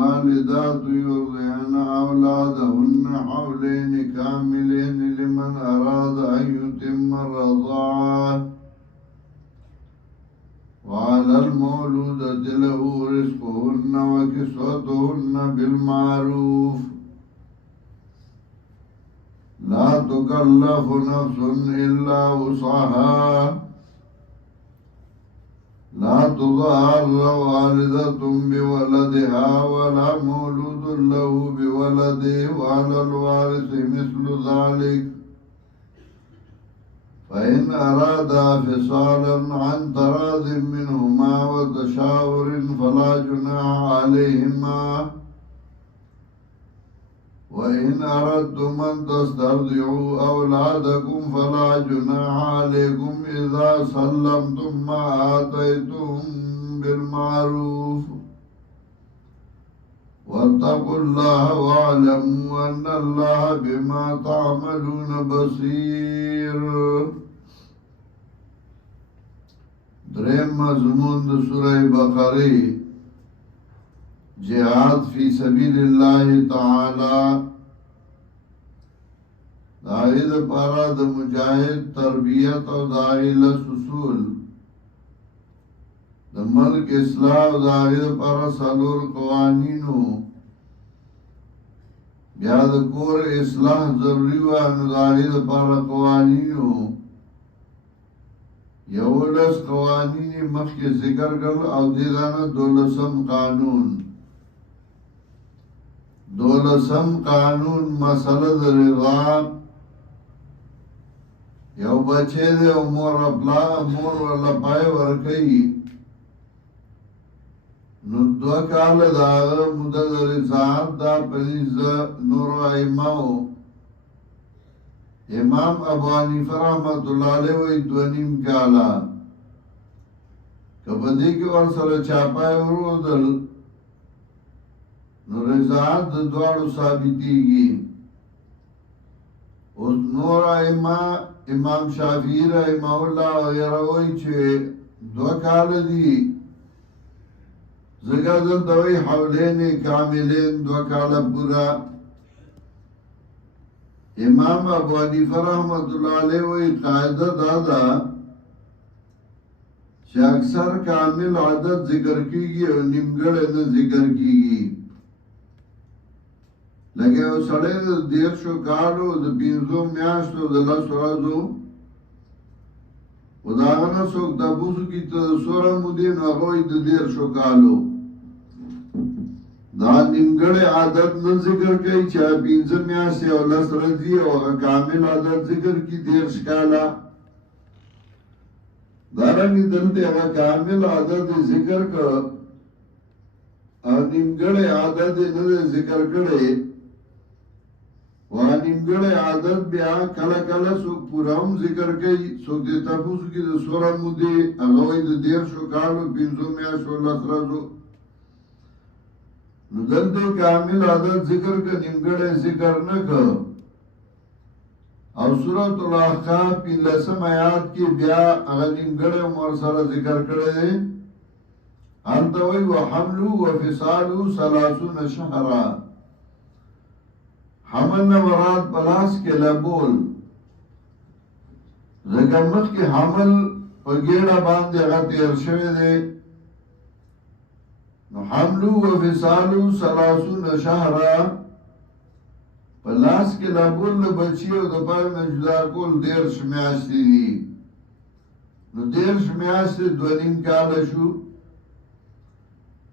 والوالدات يرضعن أولادهن حولين كاملين لمن أراد أن يتم الرضاعة وعلى المولودة له رزقهن وكسوتهن بالمعروف لا تكلف نفس إلا وسعها لا تضار والدة بولدها ولا مولود له بولده وعلى الوارث مثل ذلك فإن أرادا فصالا عن تراض منهما وتشاور فلا جناح عليهما وإن أردتم أن تسترضعوا أولادكم فلا جناح عليكم إذا سلمتم ما آتيتم بالمعروف واتقوا الله واعلموا أن الله بما تعملون بصير. دریم مضمون د سورہ بقره جهاد فی سبیل الله تعالی داغی دا پارا دا مجاہد تربیت او داغی لسوسول دا ملک اصلاح داغی دا پارا سالور قوانینو بیا دا کور اصلاح ضروری وانو داغی دا پارا قوانینو یولس قوانین مخی ذکر کرل او دیدانا دولسم قانون دولسم قانون مسئلہ در رضا یو بچے دے مور اپلا مور والا پائے ورکی نو دو کال دا مدد رضاعت دا پنیز نور ایماؤ امام ابو حنیفہ رحمت اللہ علیہ وی دونیم کالا کبدی کی ورسل چاپائے ورو دل نو رضاعت دوارو ثابتی گی اس نور امام شافعی رحمہ اللہ وغیرہ وی چھے دو کال دی زگر دل دوی حولین کاملین دو کال پورا امام ابو حنیفہ رحمت اللہ علیہ وی قاعدہ دادا چھ اکثر کامل عدد ذکر کی گی اور نمگڑ ذکر کی گی لگے او سڑے دیر شو کالو دا پینزو میاشتو دا لسو رازو و داغنا سوک دا بوسو کی تا سورا مدین و اغوی دا دیر شو کالو دا نمگڑ عادت نن ذکر کئی چاہ پینزو میاشتی او لس رازی او کامل عادت ذکر کی دیر شکالا دارنگی دلتے اگا کامل عادت ذکر کر او نمگڑ عادت نن ذکر کرے وانیمگڑ عادت بیا کلا کلا سوک پورا هم ذکر کئی سوک دیتا پوسو کی دا سورا مودی اغوی دا دیر شو کالو پینزو میاشو اللہ سرازو نو دلتے کامل عادت ذکر کا نیمگڑ ذکر نکا او سورت الاحقاف پین لسم آیات کی بیا اغا نیمگڑ مرسال ذکر کرے دے انتوی وحملو وفصالو سلاسون شہرہ حمل نورات پلاس کے لبول زگمت کی حمل پا گیڑا باندے اگا تیر شوے دے نو حملو و فصالو سلاسون شہرہ پلاس کے لبول بچیو دو پای میں جدا کول دیر شمیاشتی دی نو دیر شمیاشتی دونیم کالا شو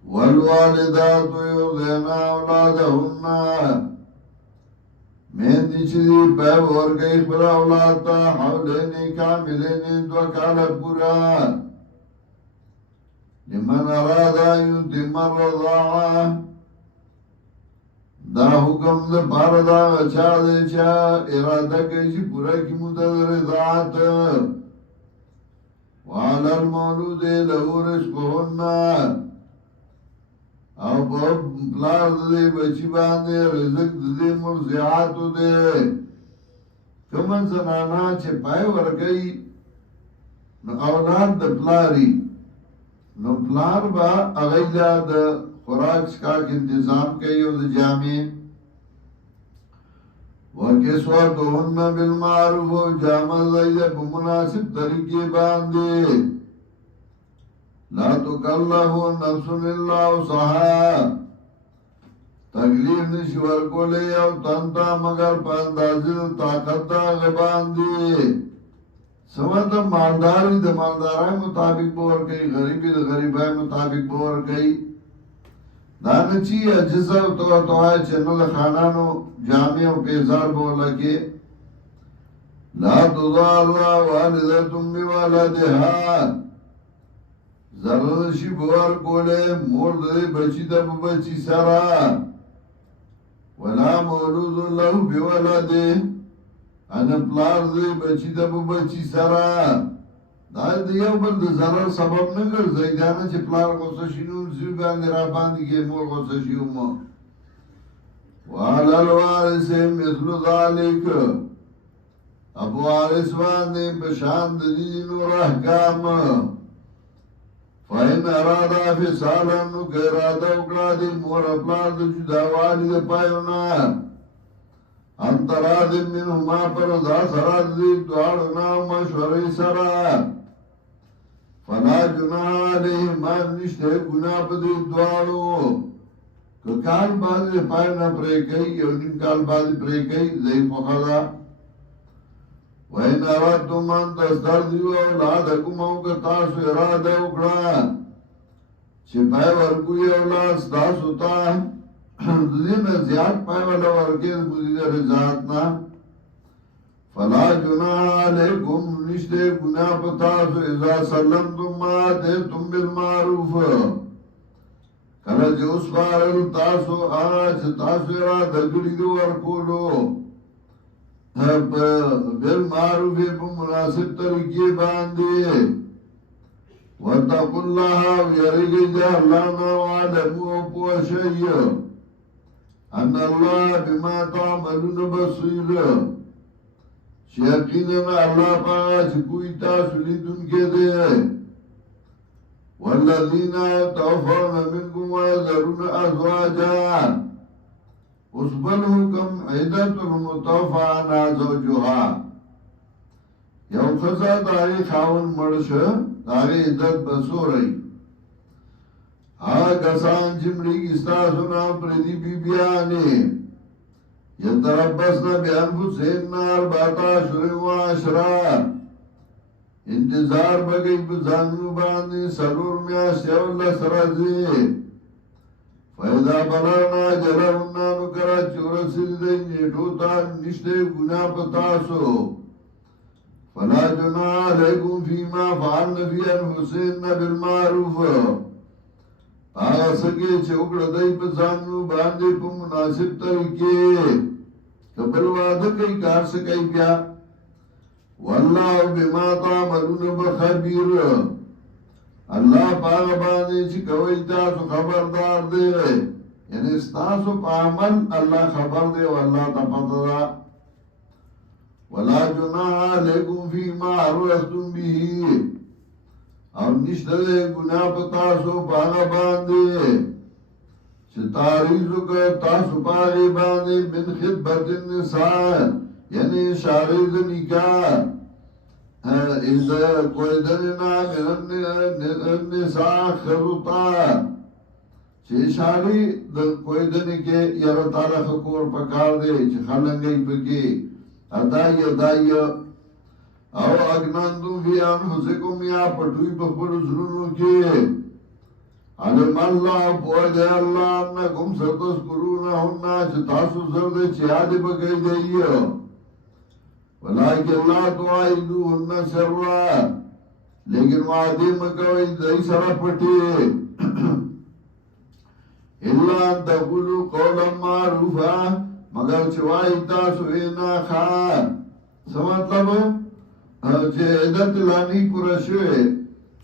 والوالدات یرضعن اولادهن میں نیچے دی پیب اور گئی خبرہ اولاد تا حولینی کاملینی دو کالا پورا لمن ارادا یتم الرضاعہ دا حکم دا پاردا اچھا دے چا ارادہ کیسی پورا کی مدد رضاعت وعلى المولود له رزقهن او پلار دے بچی باندے رزق دے مرضعاتو دے کمن زنانا چھے پائے ورگئی اولاد دا پلاری نو پلار با اغیلا د خوراک څښاک انتظام کوي او د جامې وکسوتهن بالمعروف او جامه دی په مناسب طریقې باندې لا تکلف نفس الا وسعها تکلیف نشي ورکولی او تنتا مگر په اندازې طاقت د هغه باندې سمت مالداری د مالدارای مطابق به ورکوي غریبي د غریبای مطابق به ورکوي دا نه چې عجزه او توای چې نو د خانانو جامع او پیزار به ولګي لا تضار والدتم بولدها ضرر شي بور کوله مور د بچی د بچی سره ولا مولود له بولده انا پلار د بچی د بچی سره دا د یو بل د ضرر سبب نه ګرځي دا نه چې پلار غوسه شي نو زوی باندې را باندې کې مور غوسه شي مو وعلى الوارث مثل ذلك ابو وارث باندې بشان د دین او احکام فإن ارادا فصالا نو که ارادا وکړه د مور پلار د جداوالي د پایونه انتراد منهما پر ذا سراد دی دوارنا مشوری سرا فلا جناح علیهما نشتے گناہ پا دی دوارو که کال بازی پاینا پریکی یو نیم کال بازی پریکی ضعیف وخدا وین ارادتم ان تستردیو اولادکم او که تاسو اراده اکڑا چه پای ورکوی اولاد ستاسو تا دین زیاد پای والا ورکی بودی رضاعتنا فلا جناح علیکم نشتے گناہ پتاسو اذا سلمتم ما دیتم بالمعروف کلا چه اس بارل تاسو آج تاسو را دگلی دو ورکولو بالمعروف پا مناسب طریقے باندے واتقوا اللہ ویرگی جا اللہ نوعلمو پوشئی ان اللہ بما تعملون بصیر یقینا اللہ پاک کوئی تاسو لیدن کے دے والذین توفون منکم ویذرون ازواجا اس بل حکم عدت المتوفى عنا زوجها یو خزا داری خاون مرش داری عدت بسوری کسان چمڑی کستاسو نام پردی بی بیانی یتربسنا بانفسهن اربعة اشهر وعشرا انتظار بگئی بزانو باندی سلور میاشتی اولس رازی فیدا بلانا جلہن نکرا چورسل دی نیٹوتا نشتے گناہ پتاسو فلا جناح علیکم فیما فعلن فی انفسهن بالمعروف آغا سکے چه اکڑا دائی پا زانو باندے پا مناسب طریقے کبل وعدہ کئی کار سکائی پیا واللہ بما تعملون بخبیر اللہ پاغ باندے چه کوئی تاسو خبردار دے یعنی ستاسو پا عمل اللہ خبر دے واللہ تا پتا دا ولا جناح علیکم فیما عرفتم بیہی او نشته گناہ پتاسو پانا باندے چه تاریزو که تاسو پاگی باندے من خدبت النساء یعنی شارید نکاح ایزا کوئدننا من النساء خروطا چه شاری کوئدن کے یر تعالی خکور پکار دے چه خلنگی پکی ادائی او اگناندو فی انفسکم یا پٹوی بخبر ظلمو کے علم اللہ پوئے اللہ انکم ستذکرونہن چتاسو زرد چیادی بگئی دئیو ولیکن لا تعیدوہن سروا لیکن وعدی مکوئی دئی سر پٹی اللہ ان تقولو قولا معروفا مگر چوائی تاسو اینا خواہ سمطلب چه عدت لانی پورا شوه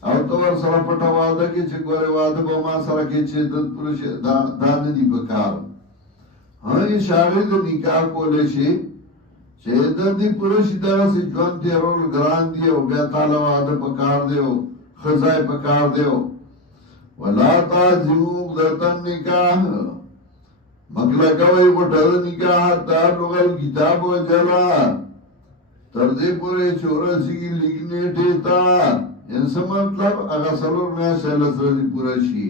او تور سره پټه واده کې چې ګوره واده به ما سره کې چې عدت پورا شي دا نه دی پکار هغه شاهد نکاح کولې شي چې عدت دی پورا شي دا سې ژوند دی رول ګران دی او بیا تعالی واده پکار دی او خزای پکار دی ولا تعزموا عقدة النكاح مکلا کوي غټل نکاح تعلق الكتاب وجلا تر دې پورې چورسي لګنې ټیتا ان څه مطلب هغه سلور نه شل سره پورا شي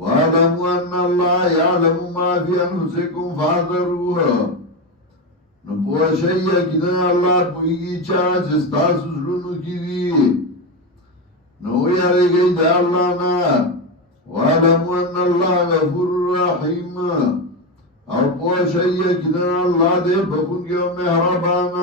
واعلموا ان الله يعلم ما في انفسكم فاحذروه نو په شي کې الله پويږي چې تاسو زړونو کې دي نو یاريږي د الله نه واعلموا ان الله غفور رحيم او په شي کې الله دې بخونګي او مهربان